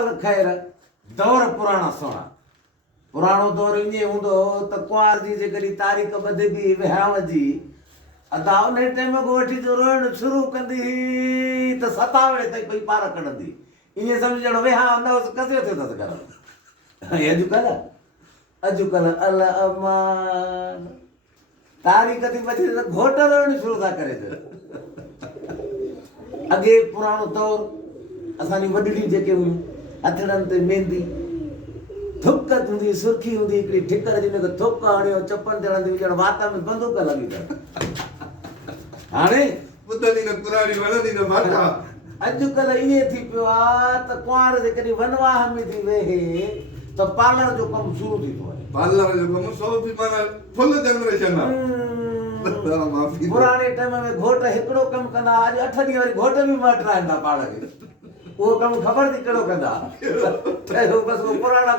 हाल ख़ैर दौर पुराणा सोना पुराणो दौर ईअं हूंदो त कुंवार जी जेकॾहिं तारीख़ ॿधिबी विहांव जी अदा उन टाइम खां वठी जो रोइण शुरू कंदी हुई त 7 वेड़े ताईं कोई पार कढंदी ईअं सम्झणो विहांव न कसियो थियो अथसि घर ऐं अॼुकल्ह अल अमान तारीख़ थी बचे त घोट रोइण शुरू था करे अॻे पुराणो दौर असांजी वॾड़ियूं जेके हुयूं हथड़नि ते मेहंदी थुक हूंदी सुर्खी हूंदी हिकिड़ी ठिकर जी हुनखे थुक हणियो चपनि ते हणंदी ॼण वात में बंदूक लॻी अथसि हाणे ॿुधंदी न पुराणी वणंदी न माता अॼुकल्ह ईअं थी पियो आहे त कुंवार जेकॾहिं वनवाह में थी वेहे त पार्लर जो कमु शुरू थी थो वञे पार्लर जो कमु सौ बि माना फुल जनरेशन आहे पुराणे टाइम में घोट हिकिड़ो कमु कंदा अॼु 8 ॾींहं वरी घोट बि मटाइनि था पाण खे उहो कमु ख़बर थी कहिड़ो कंदा बसि पुराणा